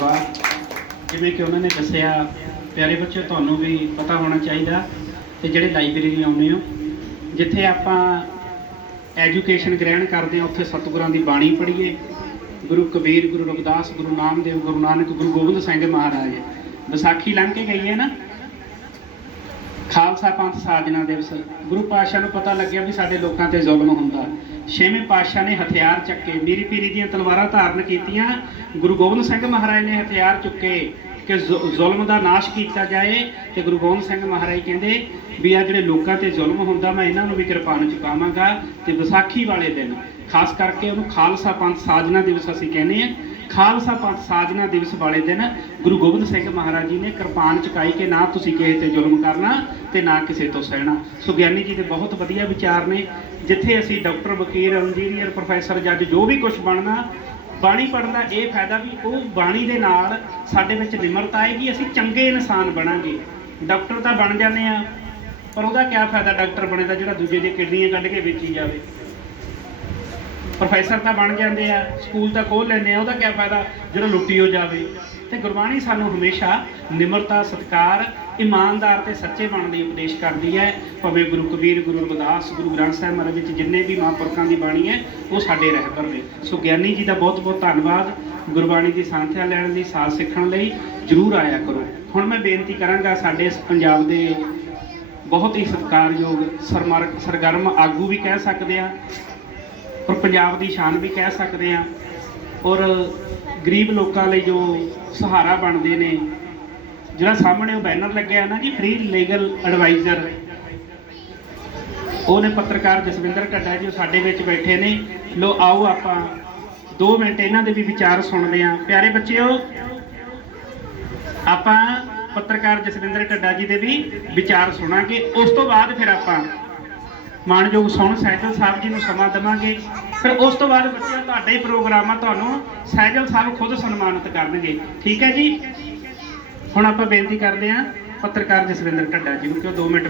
ਧੰਨਵਾਦ। ਜਿਵੇਂ ਕਿ ਉਹਨਾਂ ਨੇ ਦੱਸਿਆ, ਪਿਆਰੇ ਬੱਚੇ ਤੁਹਾਨੂੰ ਵੀ ਪਤਾ ਹੋਣਾ ਚਾਹੀਦਾ ਤੇ ਜਿਹੜੇ ਲਾਇਬ੍ਰੇਰੀ ਆਉਂਦੇ ਹੋ, ਜਿੱਥੇ ਆਪਾਂ ਐਜੂਕੇਸ਼ਨ ਗ੍ਰਹਿਣ ਕਰਦੇ ਹਾਂ, ਉੱਥੇ ਸਤਿਗੁਰਾਂ ਦੀ ਬਾਣੀ ਪੜ੍ਹੀਏ। ਗੁਰੂ ਕਬੀਰ, ਗੁਰੂ ਰਵਿਦਾਸ, ਗੁਰੂ ਨਾਮਦੇਵ ਗੁਰੂ ਨਾਨਕ, ਗੁਰੂ ਗੋਬਿੰਦ ਸਿੰਘ ਮਹਾਰਾਜ, ਵਿਸਾਖੀ ਲੰਘ ਕੇ ਗਈ ਹੈ ਨਾ? ਖਾਲਸਾ ਪੰਥ ਸਾਜਨਾ ਦਿਵਸ ਗੁਰੂ ਪਾਤਸ਼ਾਹ ਨੂੰ ਪਤਾ ਲੱਗਿਆ ਵੀ ਸਾਡੇ ਲੋਕਾਂ ਤੇ ਜ਼ੁਲਮ ਹੁੰਦਾ। ਛੇਵੇਂ ਪਾਤਸ਼ਾਹ ਨੇ ਹਥਿਆਰ ਚੱਕੇ। ਮੀਰੀ ਪੀਰੀ ਦੀਆਂ ਤਲਵਾਰਾਂ ਧਾਰਨ ਕੀਤੀਆਂ। ਗੁਰੂ ਗੋਬਿੰਦ ਸਿੰਘ ਮਹਾਰਾਜ ਨੇ ਹਥਿਆਰ ਚੁੱਕੇ ਕਿ ਜ਼ੁਲਮ ਦਾ ਨਾਸ਼ ਕੀਤਾ ਜਾਏ ਤੇ ਗੁਰੂ ਗੋਬਿੰਦ ਸਿੰਘ ਮਹਾਰਾਜ ਕਹਿੰਦੇ ਵੀ ਆ ਜਿਹੜੇ ਲੋਕਾਂ ਤੇ ਜ਼ੁਲਮ ਹੁੰਦਾ, ਮੈਂ ਇਹਨਾਂ ਨੂੰ ਵੀ ਕਿਰਪਾਨ ਚੁਕਾਵਾਂਗਾ ਤੇ ਵਿਸਾਖੀ ਵਾਲੇ ਦਿਨ, ਖਾਸ ਕਰਕੇ ਉਹਨੂੰ ਖਾਲਸਾ ਪੰਥ ਸਾਜਨਾ ਦਿਵਸ ਅਸੀਂ ਕਹਿੰਦੇ ਆ ਖਾਲਸਾ ਪੰਥ ਸਾਜਨਾ ਦਿਵਸ ਵਾਲੇ ਦਿਨ ਗੁਰੂ ਗੋਬਿੰਦ ਸਿੰਘ ਮਹਾਰਾਜ ਜੀ ਨੇ ਕਿਰਪਾਨ ਚੁਕਾਈ ਕਿ ਨਾ ਤੁਸੀਂ ਕਿਸੇ ਤੇ ਜ਼ੁਲਮ ਕਰਨਾ ਤੇ ਨਾ ਕਿਸੇ ਤੋਂ ਸਹਿਣਾ। ਸੋ ਗਿਆਨੀ ਜੀ ਦੇ ਬਹੁਤ ਵਧੀਆ ਵਿਚਾਰ ਨੇ। ਜਿੱਥੇ ਅਸੀਂ ਡਾਕਟਰ ਵਕੀਲ, ਇੰਜੀਨੀਅਰ, ਪ੍ਰੋਫੈਸਰ, ਜੱਜ ਜੋ ਵੀ ਕੁਝ ਬਣਨਾ, ਬਾਣੀ ਪੜ੍ਹਨ ਦਾ ਇਹ ਫਾਇਦਾ ਵੀ ਉਹ ਬਾਣੀ ਦੇ ਨਾਲ ਸਾਡੇ ਵਿੱਚ ਨਿਮਰਤਾ ਆਏਗੀ, ਅਸੀਂ ਚੰਗੇ ਇਨਸਾਨ ਬਣਾਂਗੇ। ਡਾਕਟਰ ਤਾਂ ਬਣ ਜਾਂਦੇ ਆ, ਪਰ ਉਹਦਾ ਕੀ ਫਾਇਦਾ ਡਾਕਟਰ ਬਣੇ ਦਾ ਜਿਹੜਾ ਦੂਜੇ ਦੀਆਂ ਕਿਡਨੀਆਂ ਕੱਢ ਕੇ ਵੇਚੀ ਜਾਵੇ। ਪ੍ਰੋਫੈਸਰ ਤਾਂ ਬਣ ਜਾਂਦੇ ਆ, ਸਕੂਲ ਤਾਂ ਖੋਲ ਲੈਂਦੇ ਆ, ਉਹਦਾ ਕੀ ਫਾਇਦਾ? ਜਿਹੜਾ ਲੁੱਟੀ ਹੋ ਜਾਵੇ। ਤੇ ਗੁਰਬਾਣੀ ਸਾਨੂੰ ਹਮੇਸ਼ਾ ਨਿਮਰਤਾ, ਸਤਕਾਰ, ਇਮਾਨਦਾਰ ਤੇ ਸੱਚੇ ਬਣਨ ਦੀ ਉਪਦੇਸ਼ ਕਰਦੀ ਹੈ। ਭਾਵੇਂ ਗੁਰੂ ਕਬੀਰ, ਗੁਰੂ ਰਵਿਦਾਸ, ਗੁਰੂ ਗ੍ਰੰਥ ਸਾਹਿਬ ਮਹਾਰਾਜ ਵਿੱਚ ਜਿੰਨੇ ਵੀ ਮਹਾਂਪੁਰਖਾਂ ਦੀ ਬਾਣੀ ਹੈ, ਉਹ ਸਾਡੇ ਰਹਿਬਰ ਨੇ ਸੋ ਗਿਆਨੀ ਜੀ ਦਾ ਬਹੁਤ ਬਹੁਤ ਧੰਨਵਾਦ ਗੁਰਬਾਣੀ ਦੀ ਸਾਂਥਿਆ ਲੈਣ ਲਈ ਸਾਥ ਸਿੱਖਣ ਲਈ। ਜਰੂਰ ਆਇਆ ਕਰੋ। ਹੁਣ ਮੈਂ ਬੇਨਤੀ ਕਰਾਂਗਾ ਸਾਡੇ ਇਸ ਪੰਜਾਬ ਦੇ ਬਹੁਤ ਹੀ ਸਤਿਕਾਰਯੋਗ ਸਰਮਰ, ਸਰਗਰਮ ਆਗੂ ਵੀ ਕਹਿ ਸਕਦੇ ਆ। ਔਰ ਪੰਜਾਬ ਦੀ ਸ਼ਾਨ ਵੀ ਕਹਿ ਸਕਦੇ ਆ ਔਰ ਗਰੀਬ ਲੋਕਾਂ ਲਈ ਜੋ ਸਹਾਰਾ ਬਣਦੇ ਨੇ, ਜਿਹੜਾ ਸਾਹਮਣੇ ਉਹ ਬੈਨਰ ਲੱਗਿਆ ਨਾ ਜੀ ਫ੍ਰੀ ਲੀਗਲ ਐਡਵਾਈਜ਼ਰ ਉਹਨੇ ਪੱਤਰਕਾਰ ਜਸਵਿੰਦਰ ਢੱਡਾ ਜੀ ਉਹ ਸਾਡੇ ਵਿੱਚ ਬੈਠੇ ਨੇ। ਲੋ, ਆਓ ਆਪਾਂ 2 ਮਿੰਟ ਇਹਨਾਂ ਦੇ ਵੀ ਵਿਚਾਰ ਸੁਣਦੇ ਆਂ ਪਿਆਰੇ ਬੱਚਿਓ, ਆਪਾਂ ਪੱਤਰਕਾਰ ਜਸਵਿੰਦਰ ਢੱਡਾ ਜੀ ਦੇ ਵੀ ਵਿਚਾਰ ਸੁਣਾਂਗੇ। ਉਸ ਤੋਂ ਬਾਅਦ ਫਿਰ ਆਪਾਂ ਮਾਨਯੋਗ ਸੋਹਣ ਸਹਿਜਲ ਸਾਹਿਬ ਜੀ ਨੂੰ ਸਮਾਂ ਦੇਵਾਂਗੇ। ਫਿਰ ਉਸ ਤੋਂ ਬਾਅਦ ਬੱਚਿਓ ਤੁਹਾਡੇ ਹੀ ਪ੍ਰੋਗਰਾਮ ਆ ਤੁਹਾਨੂੰ ਸਹਿਜਲ ਸਾਹਿਬ ਖੁਦ ਸਨਮਾਨਿਤ ਕਰਨਗੇ। ਠੀਕ ਹੈ ਜੀ? ਹੁਣ ਆਪਾਂ ਬੇਨਤੀ ਕਰਦੇ ਹਾਂ ਪੱਤਰਕਾਰ ਜਸਵਿੰਦਰ ਢੱਡਾ ਜੀ ਨੂੰ ਕਿ ਉਹ 2 ਮਿੰਟ